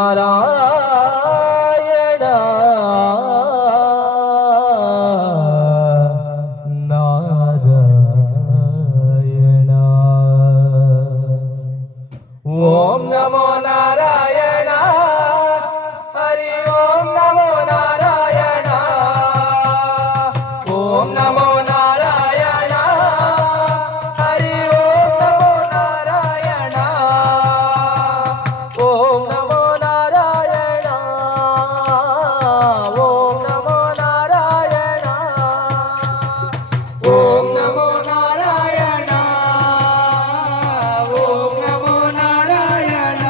నారాయణ నారాయణ ఓం నమో నారాయణ హరి ఓం నమో నారాయణ ఓం నమో నారాయణ హరి ఓం నమో నారాయణ ఓం నమో నారాయణ ఓం నమో నారాయణ ఓం నమో నారాయణ ఓం నమో నారాయణ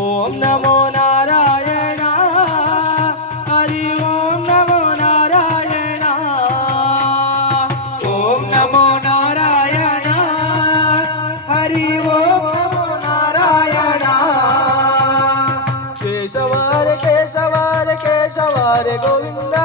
ఓం నమో నారాయణ హరి ఓం నమో నారాయణ ఓం నమో నారాయణ హరి ఓం నమో నారాయణ కేశవార కేశవార కేశవార గోవింద